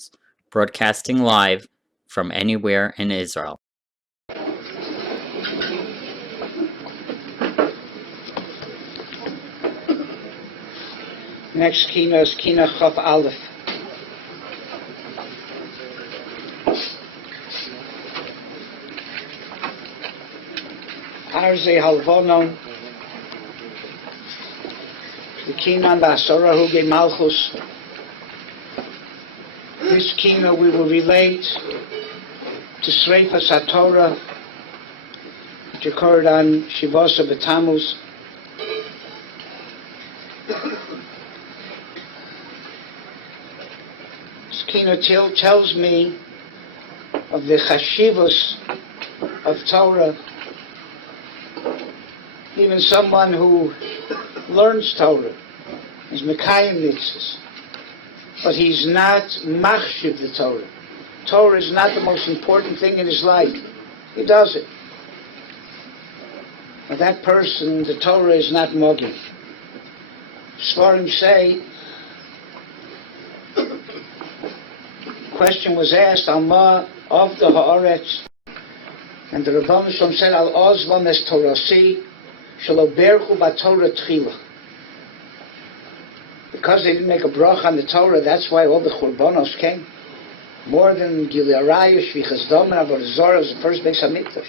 News, broadcasting live from anywhere in Israel. Next Kina is Kina Chaf Aleph. Arze Halvonon, the Kina and the Asara Huge Malchus. This Kina we will relate to Sreifas HaTorah, which occurred on Shivasa B'Tammuz. This Kina tells me of the Chashivos of Torah. Even someone who learns Torah is Mekayim Mitzvahs, but he's not Machshiv the Torah. Torah is not the most important thing in his life. He does it. But that person, the Torah is not Mogi. Svarim say, question was asked, Alma of the Haaretz, and the Rebbeinu Shalom said, Al Ozvam es Torasi, Shelo berchu b'Torah tchila. Because they didn't make a bracha on the Torah, that's why all the Churbanos came. More than Gilui Arayah, Shvichas Dom, and Avodah Zarah was the first Beis HaMikdash.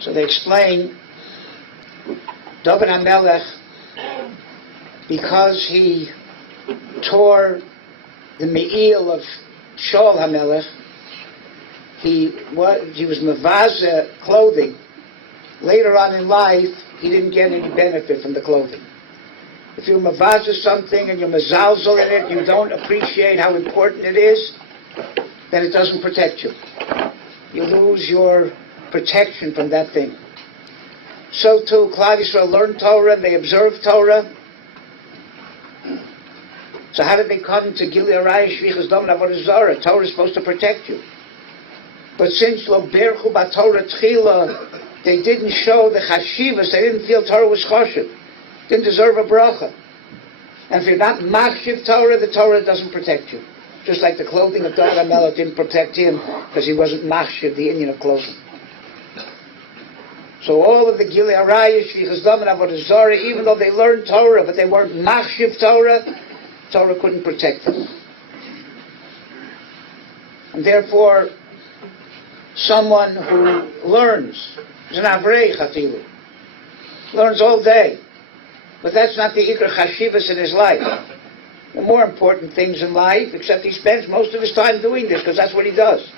So they explain, David HaMelech, because he tore the Me'il of Shaul HaMelech, he was Mavaza clothing. Later on in life, he didn't get any benefit from the clothing. If you mavaza something and you're mazalzel in it, you don't appreciate how important it is, then it doesn't protect you. You lose your protection from that thing. So too, Klal Yisrael learned Torah and they observed Torah. So how did they come to Gilui Arayah, Shvichas Dom, and Avodah Zarah? Torah is supposed to protect you. But since Lo Berchu B'Torah Tchila, they didn't show the chashivas, they didn't feel Torah was choshev, didn't deserve a bracha. And if you're not machshiv Torah, the Torah doesn't protect you. Just like the clothing of David HaMelech didn't protect him because he wasn't machshiv, the Indian of clothing. So all of the Gilui Arayah, Shvichas Dom, and Avodah Zarah, even though they learned Torah, but they weren't machshiv Torah, Torah couldn't protect them. And therefore, someone who learns, is an Avrei Chatilu, learns all day, but that's not the Ikar Chashivas in his life. The more important things in life, except he spends most of his time doing this because that's what he does.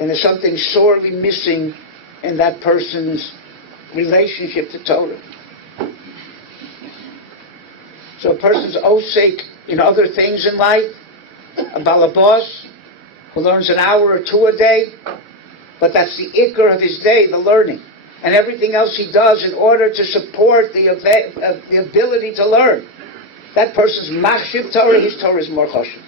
And there's something sorely missing in that person's relationship to Torah. So a person's osek in other things in life, a balabos who learns an hour or two a day, but that's the ikar of his day, the learning. And everything else he does in order to support the ability to learn. That person's machshiv Torah, his Torah is more choshev.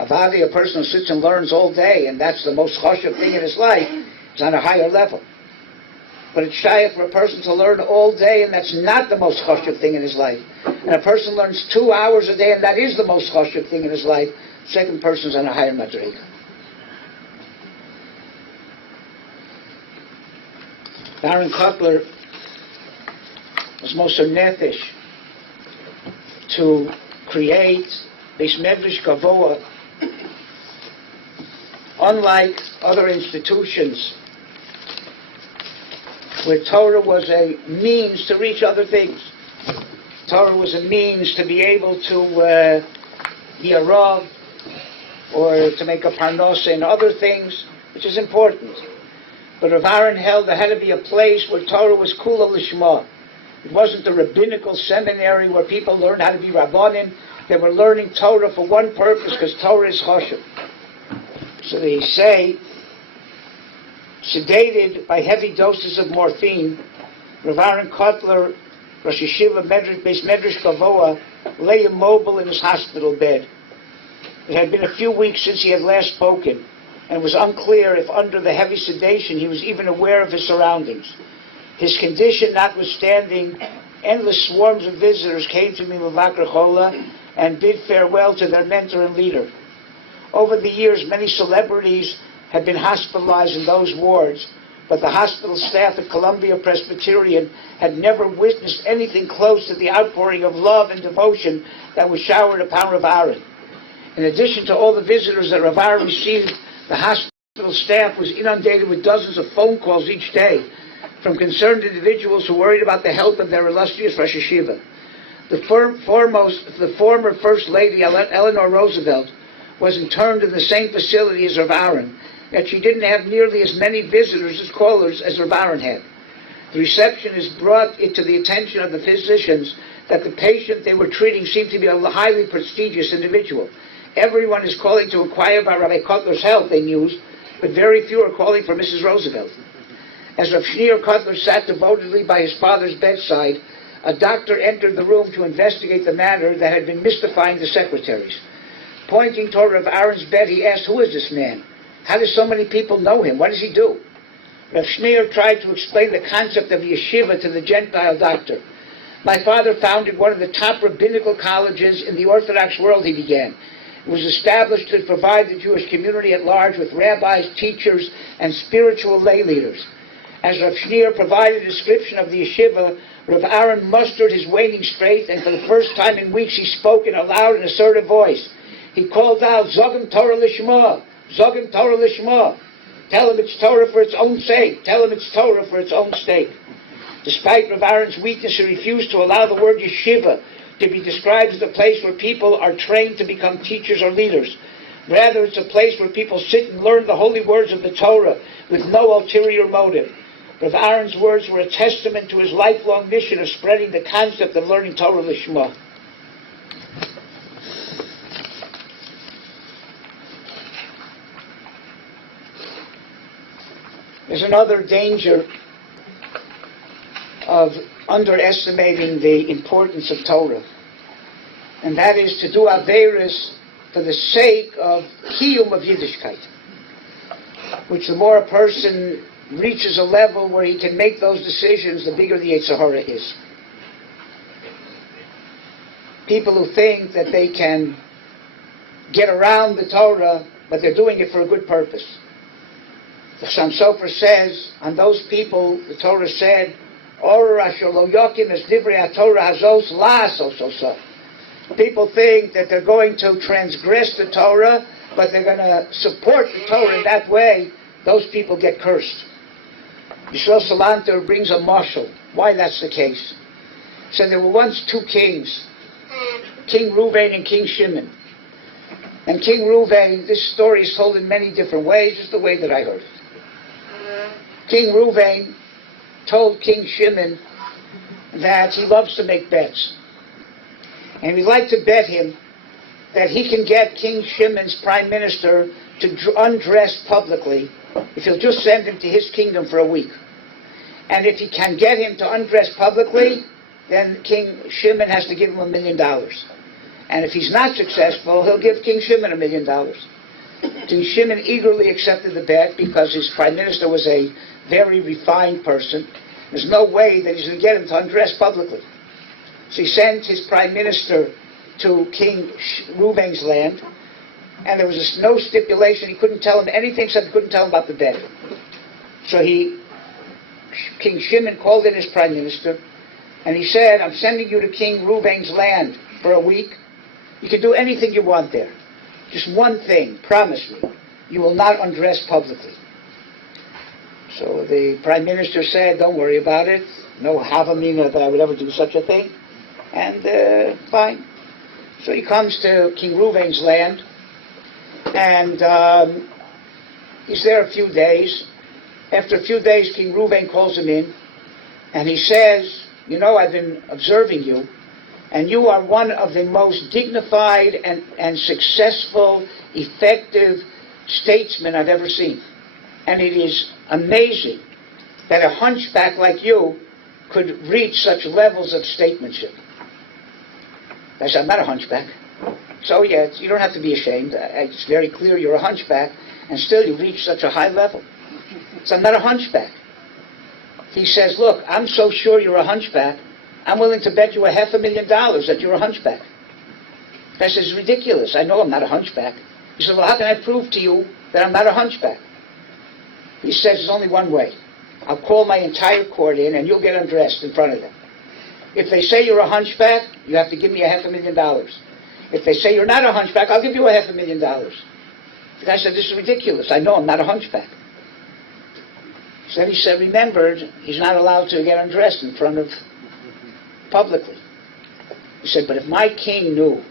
Avadi, a person who sits and learns all day, and that's the most choshev thing in his life, is on a higher level. But it's shy for a person to learn all day, and that's not the most choshev thing in his life. And a person learns 2 hours a day, and that is the most choshev thing in his life. Second person's on a higher madrega. Baron Kotler was Moshav Nefesh to create Beis Medrash Gavoa. Unlike other institutions where Torah was a means to reach other things. Torah was a means to be able to be a Rav or to make a parnasa and other things, which is important. But Rav Aaron held there had to be a place where Torah was kula lishma. It wasn't a rabbinical seminary where people learned how to be rabbanim. They were learning Torah for one purpose, because Torah is choshev. So they say, sedated by heavy doses of morphine, Rav Aaron Kotler, Rosh Yeshiva Beis Medrash Gavoa, lay immobile in his hospital bed. It had been a few weeks since he had last spoken, and it was unclear if under the heavy sedation he was even aware of his surroundings. His condition notwithstanding, endless swarms of visitors came to me with Vakar Chola, and bid farewell to their mentor and leader. Over the years, many celebrities had been hospitalized in those wards, but the hospital staff at Columbia Presbyterian had never witnessed anything close to the outpouring of love and devotion that was showered upon Rav Aaron. In addition to all the visitors that Rav Aaron received, the hospital staff was inundated with dozens of phone calls each day from concerned individuals who worried about the health of their illustrious Rosh Hashiva. The former First Lady, Eleanor Roosevelt, was interned in the same facility as Rav Aaron, yet she didn't have nearly as many visitors as callers as Rav Aaron had. The receptionist brought it to the attention of the physicians that the patient they were treating seemed to be a highly prestigious individual. Everyone is calling to inquire about Rabbi Kotler's health, they mused, but very few are calling for Mrs. Roosevelt. As Rav Shneur Kotler sat devotedly by his father's bedside, a doctor entered the room to investigate the matter that had been mystifying the secretaries. Pointing toward Rav Aaron's bed, he asked, "Who is this man? How do so many people know him? What does he do?" Rav Shneur tried to explain the concept of yeshiva to the Gentile doctor. "My father founded one of the top rabbinical colleges in the Orthodox world," he began. "It was established to provide the Jewish community at large with rabbis, teachers, and spiritual lay leaders." As Rav Shneur provided a description of the yeshiva, Rav Aaron mustered his waning strength, and for the first time in weeks he spoke in a loud and assertive voice. He called out, "Zogim Torah Lishma! Zogim Torah Lishma! Tell him it's Torah for its own sake. Tell him it's Torah for its own sake." Despite Rav Aaron's weakness, he refused to allow the word yeshiva to be described as a place where people are trained to become teachers or leaders. Rather, it's a place where people sit and learn the holy words of the Torah with no ulterior motive. Rav Aaron's words were a testament to his lifelong mission of spreading the concept of learning Torah Lishma. There's another danger of underestimating the importance of Torah, and that is to do Averis for the sake of Kiyum of Yiddishkeit, which the more a person reaches a level where he can make those decisions, the bigger the Yetzer Hara is. People who think that they can get around the Torah, but they're doing it for a good purpose. The Sam Sofer says, on those people, the Torah said, people think that they're going to transgress the Torah, but they're going to support the Torah in that way. Those people get cursed. Yisrael Salanter brings a mashal. Why that's the case? So there were once two kings, King Reuven and King Shimon. And King Reuven, this story is told in many different ways, just the way that I heard it. King Reuven told King Shimon that he loves to make bets. And he'd like to bet him that he can get King Shimon's prime minister to undress publicly if he'll just send him to his kingdom for a week. And if he can get him to undress publicly, then King Shimon has to give him $1 million. And if he's not successful, he'll give King Shimon $1 million. King Shimon eagerly accepted the bet because his prime minister was a very refined person. There's no way that he's going to get him to undress publicly. So he sent his prime minister to King Reuven's land, and there was no stipulation. He couldn't tell him anything except he couldn't tell him about the bet. So King Shimon called in his prime minister, and he said, "I'm sending you to King Reuven's land for a week. You can do anything you want there. Just one thing, promise me, you will not undress publicly." So the prime minister said, "Don't worry about it. No havamina that I would ever do such a thing." And fine. So he comes to King Reuven's land, and he's there a few days. After a few days, King Reuven calls him in, and he says, "You know, I've been observing you, and you are one of the most dignified and successful, effective statesmen I've ever seen. And it is amazing that a hunchback like you could reach such levels of statesmanship." I said, "I'm not a hunchback." "So yeah, you don't have to be ashamed. It's very clear you're a hunchback, and still you reach such a high level." So "I'm not a hunchback." He says, "Look, I'm so sure you're a hunchback, I'm willing to bet you $500,000 that you're a hunchback." The guy says, it's ridiculous. I know I'm not a hunchback. He said, well, how can I prove to you that I'm not a hunchback? He says, there's only one way. I'll call my entire court in and you'll get undressed in front of them. If they say you're a hunchback, you have to give me $500,000. If they say you're not a hunchback, I'll give you $500,000. The guy said, this is ridiculous. I know I'm not a hunchback. So then he said, remembered, he's not allowed to get undressed in front of publicly. He said, but if my king knew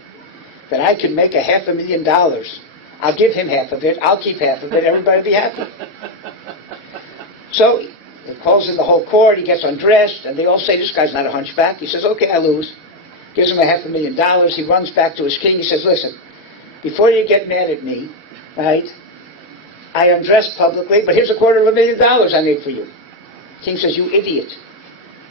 that I could make $500,000, I'll give him half of it, I'll keep half of it, everybody will be happy. So he calls in the whole court, he gets undressed, and they all say, this guy's not a hunchback. He says, okay, I lose. Gives him $500,000. He runs back to his king. He says, listen, before you get mad at me, right, I undressed publicly, but here's $250,000 I made for you. King says, you idiot.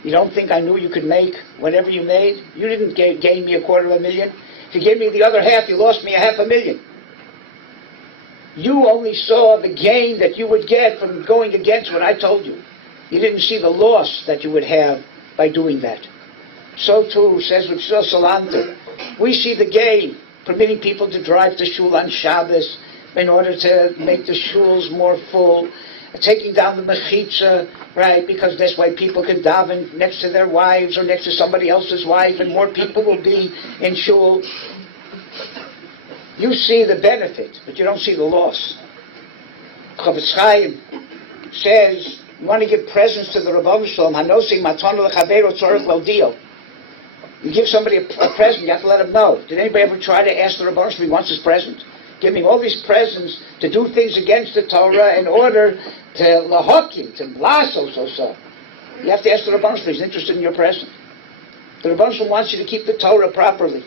You don't think I knew you could make whatever you made? You didn't gain me $250,000. If you gave me the other half, you lost me $500,000. You only saw the gain that you would get from going against what I told you. You didn't see the loss that you would have by doing that. So too, says Rav Salanter, we see the gain, permitting people to drive to shul on Shabbos in order to make the shuls more full, taking down the mechitza, right, because this way people can daven next to their wives or next to somebody else's wife, and more people will be in shul. You see the benefit, but you don't see the loss. Chavetz Chaim says, you want to give presents to the Rebbeinu Shalom, hanosi matana lechaveiro tzorich l'odio. You give somebody a present, you have to let him know. Did anybody ever try to ask the Rebbeinu Shalom if he wants his present? Giving all these presents to do things against the Torah in order to lahokim, to lasso, so. You have to ask the Rebbeinu Shalom if he's interested in your present. The Rebbeinu Shalom wants you to keep the Torah properly.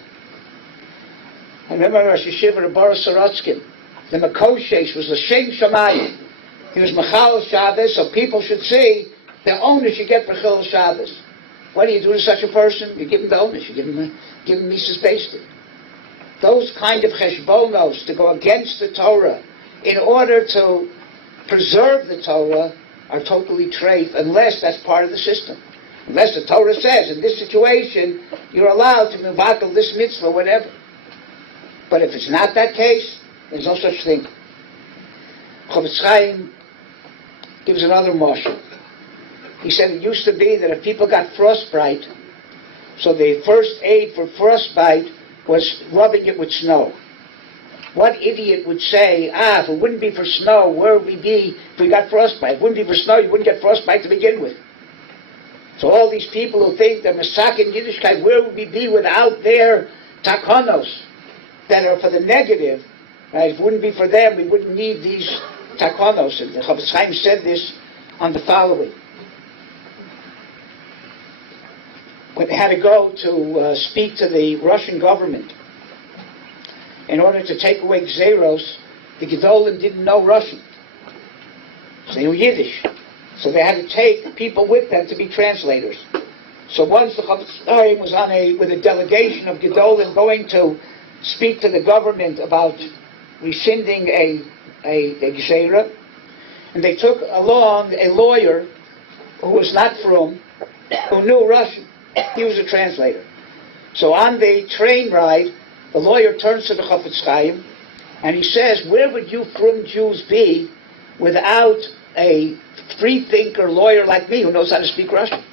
I remember Rosh Yeshiva, the Boris Sorotskin, the Makoshesh was L'Shem Shamayim. He was Mechal Shabbos, so people should see the owner should get Mechal Shabbos. What do you do to such a person? You give him the owner, you give him Mises Beistin. Those kind of cheshbonos to go against the Torah in order to preserve the Torah are totally treif, unless that's part of the system. Unless the Torah says, in this situation, you're allowed to mevakel this mitzvah, whatever. But if it's not that case, there's no such thing. Chavetz Chaim gives another mashal. He said it used to be that if people got frostbite, so the first aid for frostbite was rubbing it with snow. What idiot would say, if it wouldn't be for snow, where would we be if we got frostbite? If it wouldn't be for snow, you wouldn't get frostbite to begin with. So all these people who think they're Masakin Yiddishkeit, where would we be without their takonos that are for the negative? Right? If it wouldn't be for them, we wouldn't need these takonos. And the Chavetz Chaim said this on the following. When they had to go to speak to the Russian government in order to take away Gzeros, the Gedolim didn't know Russian. So they knew Yiddish. So they had to take people with them to be translators. So once the Chavetz Chaim was with a delegation of Gedolim going to speak to the government about rescinding a Gzera, and they took along a lawyer who was not from, who knew Russian. He was a translator. So on the train ride, the lawyer turns to the Chavetz Chaim and he says, where would you from Jews be without a free thinker lawyer like me who knows how to speak Russian?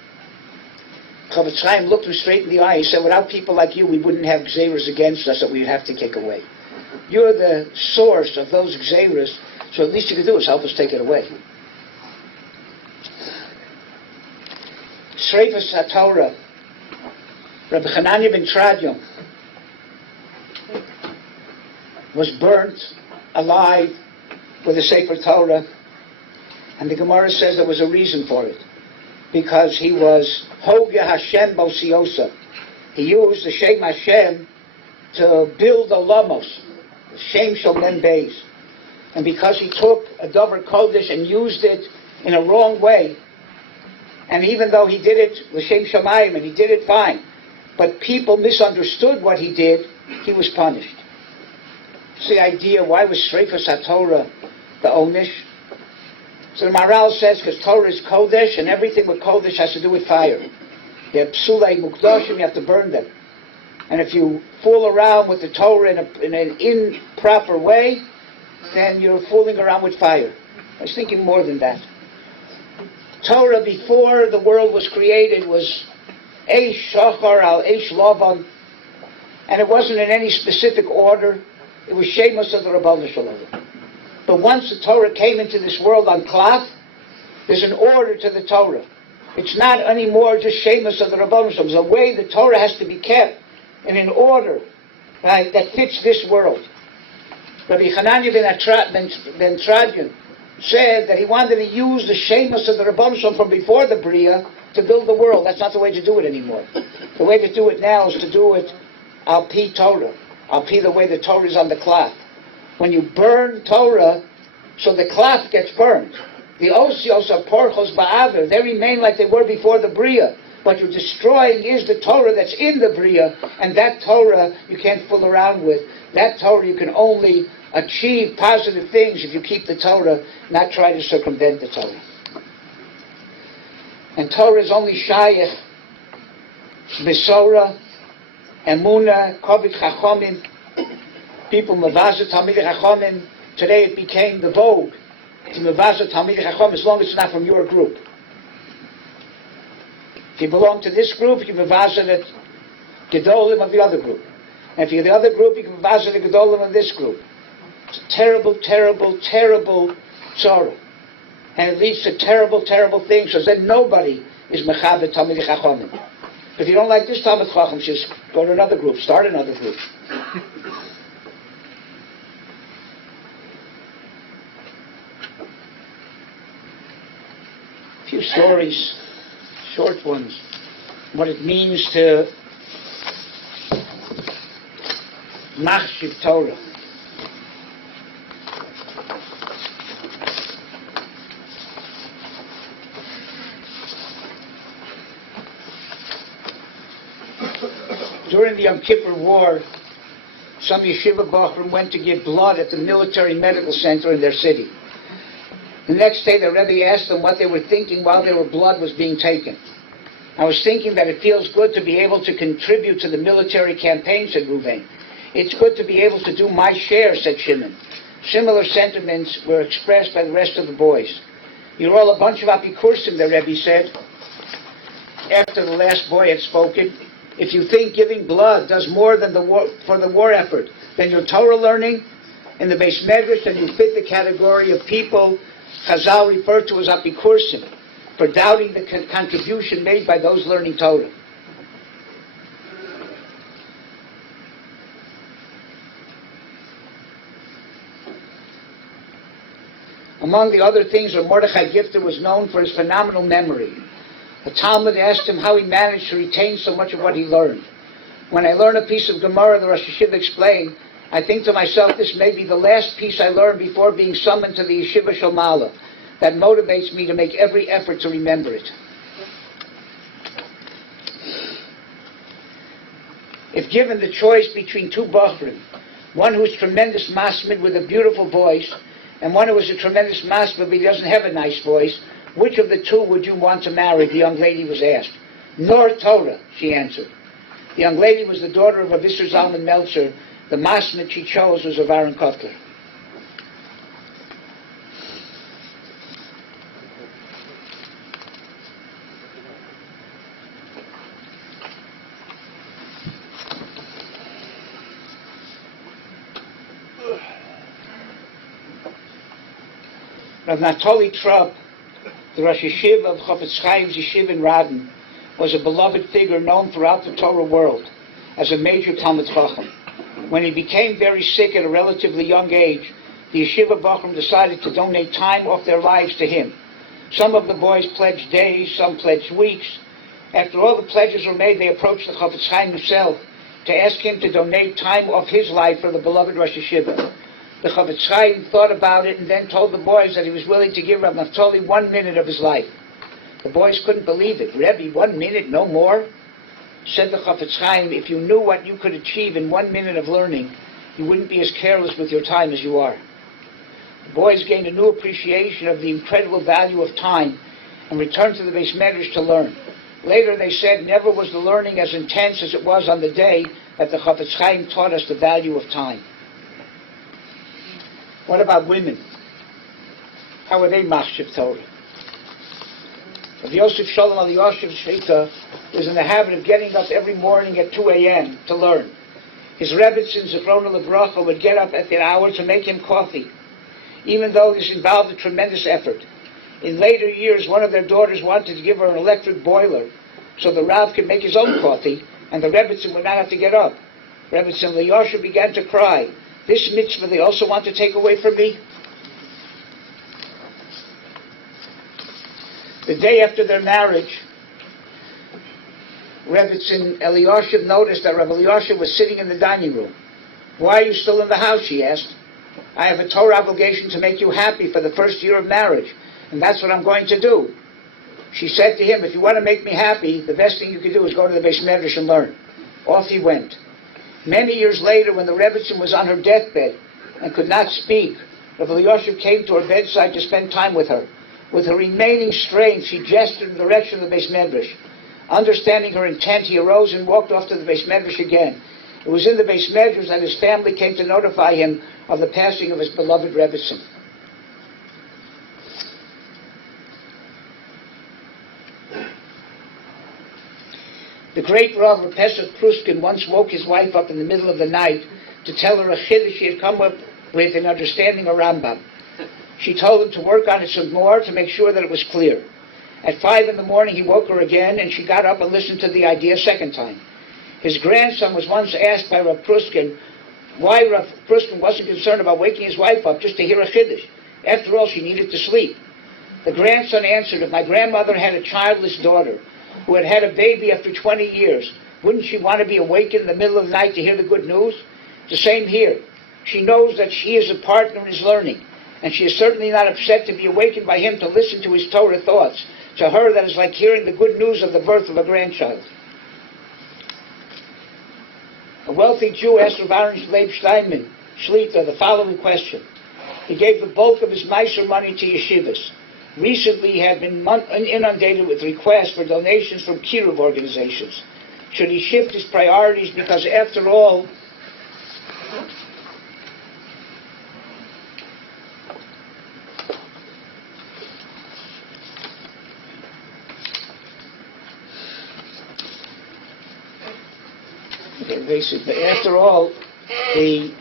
Chavetz Chaim looked him straight in the eye. He said, without people like you, we wouldn't have Gzeras against us that we'd have to kick away. You're the source of those Gzeras, so at least you can do is help us take it away. Sreifas HaTorah. Rabbi Hanania ben Tradion was burnt alive with a Sefer Torah, and the Gemara says there was a reason for it, because he was Hoge Hashem Bosiosa. He used the Shem Hashem to build the Lamos, the Shem Sholem Beis, and because he took a Dover Kodesh and used it in a wrong way, and even though he did it L'Shem Shamayim and he did it fine, but people misunderstood what he did, he was punished. It's the idea, why was Sreifas HaTorah the Onish? So the Maharal says, because Torah is Kodesh, and everything with Kodesh has to do with fire. They're Psulei Mukdoshim, you have to burn them. And if you fool around with the Torah in an improper way, then you're fooling around with fire. I was thinking more than that. Torah before the world was created was Eish Shachar al Eish Lavan, and it wasn't in any specific order. It was Shemus of the Rabbanu Shalom. But once the Torah came into this world on Klaf, there's an order to the Torah. It's not anymore just Shemus of the Rabbanu Shalom. There's a way the Torah has to be kept in an order, right, that fits this world. Rabbi Hanania ben Tradian said that he wanted to use the Shemus of the Rabbanu Shalom from before the Bria to build the world. That's not the way to do it anymore. The way to do it now is to do it al pi Torah, al pi the way the Torah is on the Klaf. When you burn Torah, so the Klaf gets burned. The osios are porchos ba'aver. They remain like they were before the Bria. What you're destroying is the Torah that's in the Bria, and that Torah you can't fool around with. That Torah you can only achieve positive things if you keep the Torah, not try to circumvent the Torah. And Torah is only shayach, Besora, Emuna, Kovit Chachomim, people Mavazah Talmidei Chachomim. Today it became the vogue to Mavazah Talmidei Chachomim as long as it's not from your group. If you belong to this group, you can Mavazah the Gedolim of the other group. And if you're the other group, you can Mavazah the Gedolim of this group. It's a terrible, terrible, terrible sorrow. And it leads to terrible, terrible things. So then nobody is Mechaber Talmidei Chachomim. If you don't like this Talmid Chacham, just go to another group, start another group. A few stories, short ones, what it means to Machshiv Torah. During the Yom Kippur War, some yeshiva bachrim went to give blood at the military medical center in their city. The next day, the Rebbe asked them what they were thinking while their blood was being taken. I was thinking that it feels good to be able to contribute to the military campaign, said Ruvain. It's good to be able to do my share, said Shimon. Similar sentiments were expressed by the rest of the boys. You're all a bunch of apikursim, the Rebbe said, after the last boy had spoken. If you think giving blood does more than for the war effort than your Torah learning in the Beis Medrash, then you fit the category of people Chazal referred to as apikursim, for doubting the contribution made by those learning Torah. Among the other things, Mordechai Gifter was known for his phenomenal memory. The Talmud asked him how he managed to retain so much of what he learned. When I learn a piece of Gemara, the Rosh Yeshiva explained, I think to myself, this may be the last piece I learned before being summoned to the Yeshiva Shomala. That motivates me to make every effort to remember it. If given the choice between two bachrim, one who's tremendous masmid with a beautiful voice, and one who is a tremendous masmid but he doesn't have a nice voice, which of the two would you want to marry? The young lady was asked. Nor Torah, she answered. The young lady was the daughter of Avisser Zalman Meltzer. The masmid she chose was of Aaron Kotler. Rav Natoli Trupp, the Rosh Yeshiva of Chofetz Chaim's Yeshiva in Radin, was a beloved figure known throughout the Torah world as a major Talmid Chacham. When he became very sick at a relatively young age, the Yeshiva Bachram decided to donate time off their lives to him. Some of the boys pledged days, some pledged weeks. After all the pledges were made, they approached the Chofetz Chaim himself to ask him to donate time off his life for the beloved Rosh Yeshiva. The Chofetz Chaim thought about it and then told the boys that he was willing to give Rav Naftali 1 minute of his life. The boys couldn't believe it. Rebbe, 1 minute, no more? Said the Chofetz Chaim, if you knew what you could achieve in 1 minute of learning, you wouldn't be as careless with your time as you are. The boys gained a new appreciation of the incredible value of time and returned to the Beis Medrash to learn. Later they said never was the learning as intense as it was on the day that the Chafetz Chaim taught us the value of time. What about women? How are they machshav Torah? Rav Yosef Shalom Eliyashiv Shrita was in the habit of getting up every morning at 2 a.m. to learn. His Rebbetzin, Zichrona Livracha, would get up at that hour to make him coffee, even though this involved a tremendous effort. In later years, one of their daughters wanted to give her an electric boiler so the Rav could make his own coffee, and the Rebbetzin would not have to get up. Rebbetzin Eliyashiv began to cry. This mitzvah they also want to take away from me? The day after their marriage, Rebbetzin Eliyashiv noticed that Rav Eliyashiv was sitting in the dining room. Why are you still in the house, she asked. I have a Torah obligation to make you happy for the first year of marriage, and that's what I'm going to do. She said to him, if you want to make me happy, the best thing you can do is go to the Beis Medrash and learn. Off he went. Many years later, when the Rebbetzin was on her deathbed and could not speak, Rav Eliyashiv came to her bedside to spend time with her. With her remaining strength, she gestured in the direction of the Beis Medrash. Understanding her intent, he arose and walked off to the Beis Medrash again. It was in the Beis Medrash that his family came to notify him of the passing of his beloved Rebbetzin. The great Rav Pesach Pruskin once woke his wife up in the middle of the night to tell her a chiddush she had come up with in understanding a Rambam. She told him to work on it some more to make sure that it was clear. At 5 in the morning, he woke her again, and she got up and listened to the idea a second time. His grandson was once asked by Rav Pruskin why Rav Pruskin wasn't concerned about waking his wife up just to hear a chiddush. After all, she needed to sleep. The grandson answered, if my grandmother had a childless daughter who had had a baby after 20 years, wouldn't she want to be awakened in the middle of the night to hear the good news? The same here. She knows that she is a partner in his learning, and she is certainly not upset to be awakened by him to listen to his Torah thoughts. To her, that is like hearing the good news of the birth of a grandchild. A wealthy Jew asked Rav Aaron Leib Steinman, Shlita, the following question. He gave the bulk of his meiser money to yeshivas. Recently, he had been inundated with requests for donations from kiruv organizations. Should he shift his priorities? Because after all, the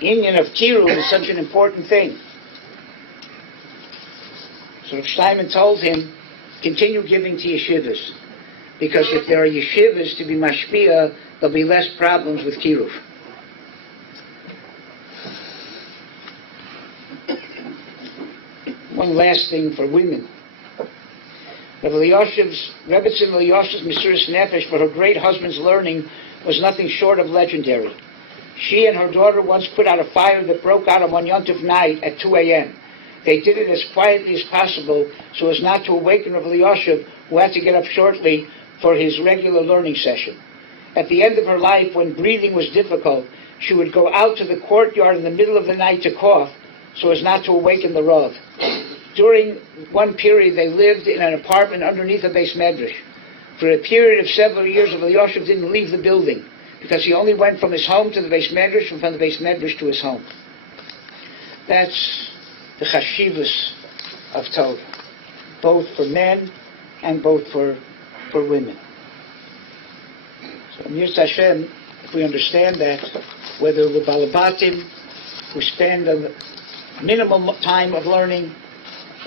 union of kiruv is such an important thing. So Rav Steinman told him, continue giving to yeshivas, because if there are yeshivas to be mashpia, there'll be less problems with kiruv. One last thing for women. Rebbetzin Eliyashiv's Mesiras Nefesh for her great husband's learning was nothing short of legendary. She and her daughter once put out a fire that broke out on one Yontif night at 2 a.m. They did it as quietly as possible so as not to awaken Rav Eliyashiv, who had to get up shortly for his regular learning session. At the end of her life, when breathing was difficult, she would go out to the courtyard in the middle of the night to cough so as not to awaken the Rav. During one period, they lived in an apartment underneath a Beis Medrash. For a period of several years, Rav Eliyashiv didn't leave the building because he only went from his home to the Beis Medrash and from the Beis Medrash to his home. That's the chashivas of Torah, both for men and both for women. So, Mir Hashem, if we understand that, whether we're balabatim, who spend a minimal time of learning,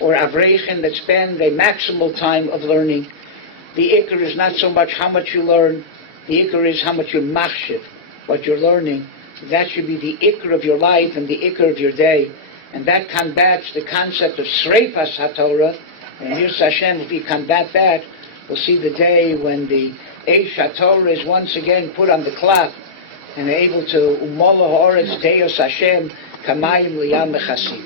or avreichen that spend a maximal time of learning, the ikar is not so much how much you learn, the ikar is how much you machshiv, what you're learning. That should be the ikar of your life and the ikar of your day. And that combats the concept of sreifas HaTorah. And Yiras Hashem, if we combat that, we'll see the day when the Eish HaTorah is once again put on the clock and able to umola ha'oretz deos Hashem kamayim liyam mechasim.